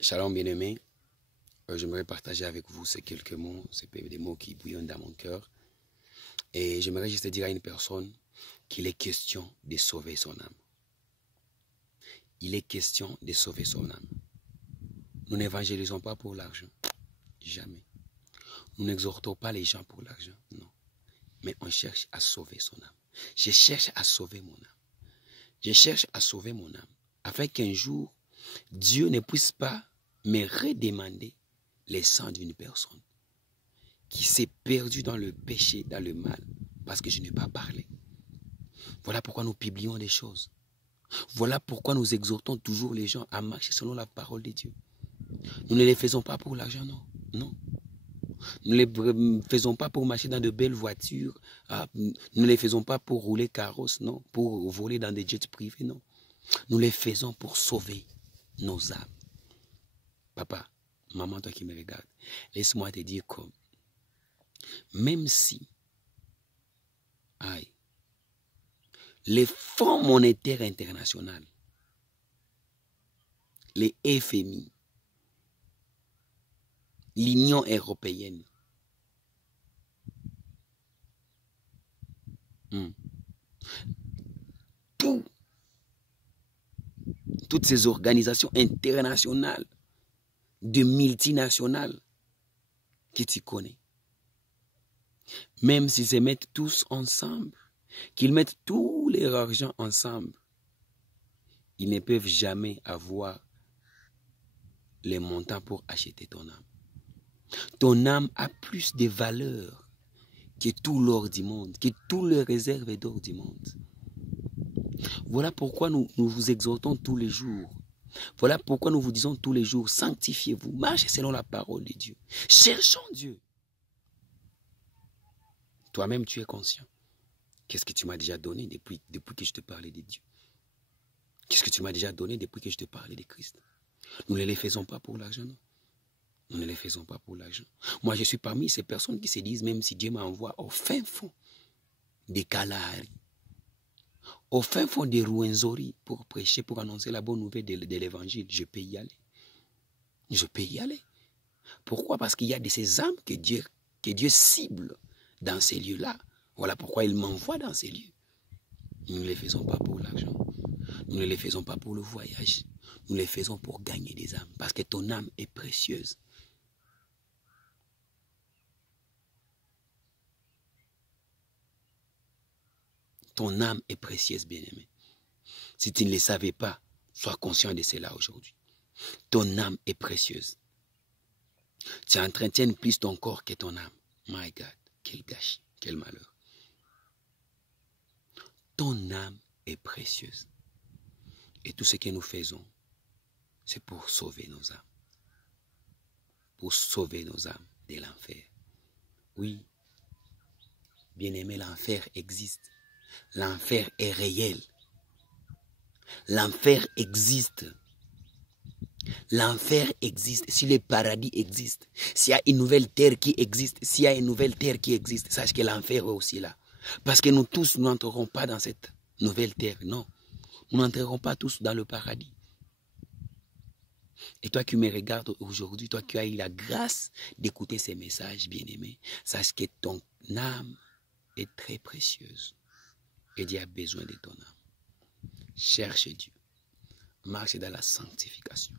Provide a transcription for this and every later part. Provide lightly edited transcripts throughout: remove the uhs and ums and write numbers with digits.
Shalom bien-aimé, j'aimerais partager avec vous ces quelques mots, ces des mots qui bouillonnent dans mon cœur. Et j'aimerais juste dire à une personne qu'il est question de sauver son âme. Il est question de sauver son âme. Nous n'évangélisons pas pour l'argent, jamais. Nous n'exhortons pas les gens pour l'argent, non. Mais on cherche à sauver son âme. Je cherche à sauver mon âme. Je cherche à sauver mon âme, afin qu'un jour, Dieu ne puisse pas me redemander les sangs d'une personne qui s'est perdue dans le péché, dans le mal, parce que je n'ai pas parlé. Voilà pourquoi nous publions des choses. Voilà pourquoi nous exhortons toujours les gens à marcher selon la parole de Dieu. Nous ne les faisons pas pour l'argent, non. Non. Nous ne les faisons pas pour marcher dans de belles voitures. Nous ne les faisons pas pour rouler carrosse, non. Pour voler dans des jets privés, non. Nous les faisons pour sauver nos âmes. Papa, maman, toi qui me regardes, laisse-moi te dire que même si les fonds monétaires internationaux, les FMI, l'Union européenne, toutes ces organisations internationales, de multinationales que tu connais, même s'ils se mettent tous ensemble, qu'ils mettent tout leur argent ensemble, ils ne peuvent jamais avoir les montants pour acheter ton âme. Ton âme a plus de valeur que tout l'or du monde, que toutes les réserves d'or du monde. Voilà pourquoi nous vous exhortons tous les jours. Voilà pourquoi nous vous disons tous les jours, sanctifiez-vous, marchez selon la parole de Dieu. Cherchons Dieu. Toi-même, tu es conscient. Qu'est-ce que tu m'as déjà donné depuis que je te parlais de Dieu? Qu'est-ce que tu m'as déjà donné depuis que je te parlais de Christ? Nous ne les faisons pas pour l'argent, non. Nous ne les faisons pas pour l'argent. Moi, je suis parmi ces personnes qui se disent, même si Dieu m'envoie au fin fond des Kalahari, au fin fond des Rwenzori pour prêcher, pour annoncer la bonne nouvelle de l'évangile, je peux y aller. Je peux y aller. Pourquoi? Parce qu'il y a de ces âmes que Dieu cible dans ces lieux-là. Voilà pourquoi il m'envoie dans ces lieux. Nous ne les faisons pas pour l'argent. Nous ne les faisons pas pour le voyage. Nous les faisons pour gagner des âmes. Parce que ton âme est précieuse. Ton âme est précieuse, bien-aimé. Si tu ne le savais pas, sois conscient de cela aujourd'hui. Ton âme est précieuse. Tu entretiens plus ton corps que ton âme. My God, quel gâchis, quel malheur. Ton âme est précieuse. Et tout ce que nous faisons, c'est pour sauver nos âmes. Pour sauver nos âmes de l'enfer. Oui, bien-aimé, l'enfer existe. L'enfer est réel. L'enfer existe. L'enfer existe. Si le paradis existe, s'il y a une nouvelle terre qui existe, s'il y a une nouvelle terre qui existe, sache que l'enfer est aussi là. Parce que nous tous, nous n'entrerons pas dans cette nouvelle terre, non. Nous n'entrerons pas tous dans le paradis. Et toi qui me regardes aujourd'hui, toi qui as eu la grâce d'écouter ces messages, bien-aimés, sache que ton âme est très précieuse. Et Dieu a besoin de ton âme. Cherche Dieu. Marche dans la sanctification.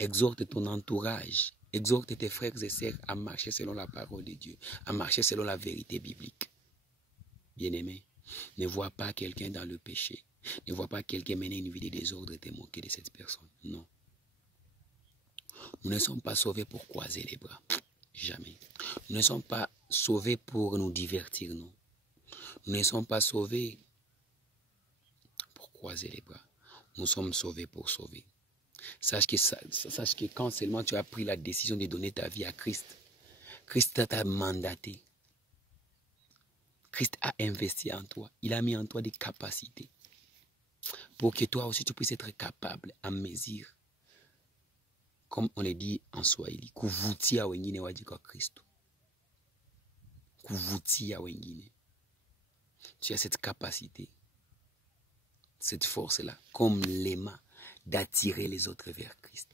Exhorte ton entourage. Exhorte tes frères et sœurs à marcher selon la parole de Dieu. À marcher selon la vérité biblique. Bien-aimé, ne vois pas quelqu'un dans le péché. Ne vois pas quelqu'un mener une vie de désordre et te moquer de cette personne. Non. Nous ne sommes pas sauvés pour croiser les bras. Jamais. Nous ne sommes pas sauvés pour nous divertir, non. Nous ne sommes pas sauvés pour croiser les bras. Nous sommes sauvés pour sauver. Sache que quand seulement tu as pris la décision de donner ta vie à Christ, Christ t'a mandaté. Christ a investi en toi. Il a mis en toi des capacités pour que toi aussi tu puisses être capable à mesure. Comme on le dit en Swahili, kuvutia wengine waje kwa Kristo. Kuvutia wengine. Tu as cette capacité, cette force-là, comme l'aimant, d'attirer les autres vers Christ.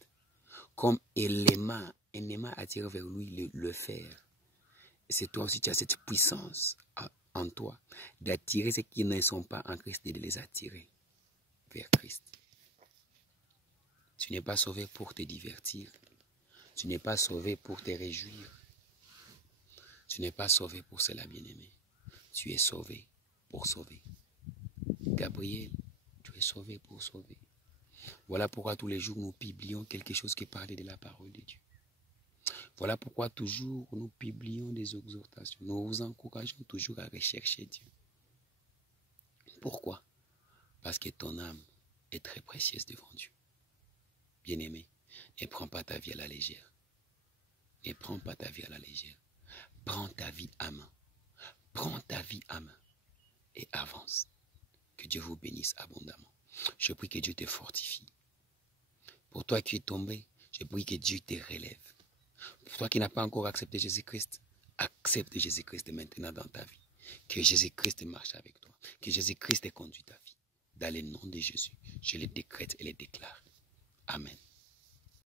Comme un aimant attire vers lui le fer. C'est toi aussi, tu as cette puissance en toi d'attirer ceux qui ne sont pas en Christ et de les attirer vers Christ. Tu n'es pas sauvé pour te divertir. Tu n'es pas sauvé pour te réjouir. Tu n'es pas sauvé pour cela, bien-aimé. Tu es sauvé pour sauver. Gabriel, tu es sauvé pour sauver. Voilà pourquoi tous les jours nous publions quelque chose qui parle de la parole de Dieu. Voilà pourquoi toujours nous publions des exhortations. Nous vous encourageons toujours à rechercher Dieu. Pourquoi? Parce que ton âme est très précieuse devant Dieu. Bien-aimé, ne prends pas ta vie à la légère. Ne prends pas ta vie à la légère. Prends ta vie à main. Prends ta vie à main et avance. Que Dieu vous bénisse abondamment. Je prie que Dieu te fortifie. Pour toi qui es tombé, je prie que Dieu te relève. Pour toi qui n'as pas encore accepté Jésus-Christ, accepte Jésus-Christ maintenant dans ta vie. Que Jésus-Christ marche avec toi. Que Jésus-Christ conduise ta vie. Dans le nom de Jésus, je le décrète et le déclare. Amen.